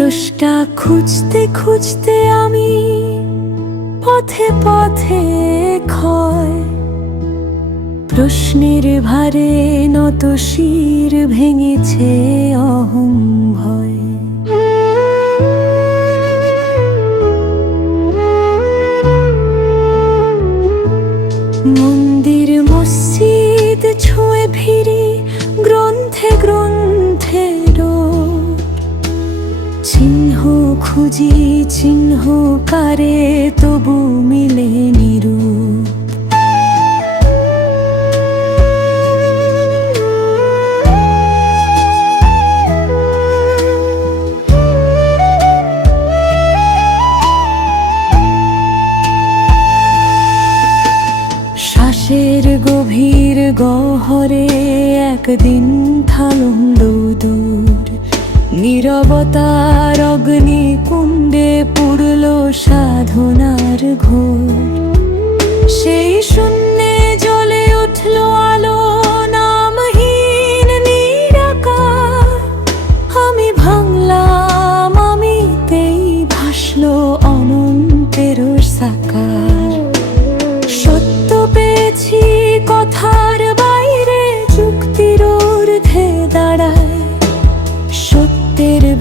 স্রষ্টা খুঁজতে খুঁজতে আমি পথে পথে ক্ষয়। প্রশ্নের ভারে নত শির ভেঙেছে অহং ভয়। মন্দির খুঁজি চিহ্ন কারে তবু মিলে নিরু শ্বাসের গভীর গহরে একদিন থালুম দূর নীরবতার অগ্নি কুণ্ডে পুরল সাধনার ঘোর। সেই শূন্যে জ্বলে উঠল আলো নিরাকার। আমি ভাসলো অনন্তের সাকার। সত্য পেয়েছি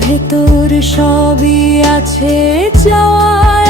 ভেতর সবই আছে যাওয়ায়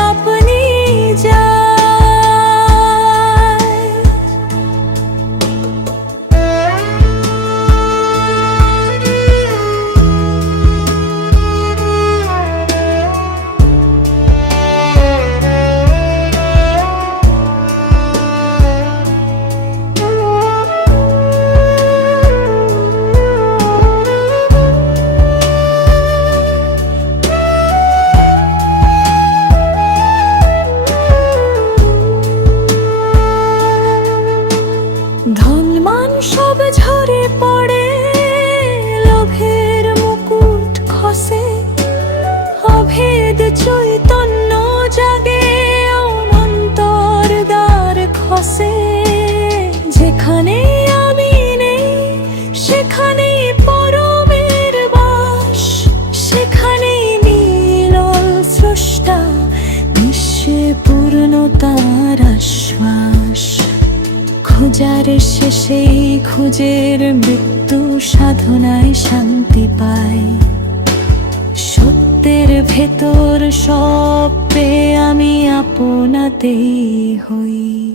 খোঁজার শেষে খুঁজের মৃত্যু সাধনায় শান্তি পায় সত্যের ভেতর সব পেয়ে আমি আপনাতেই হই।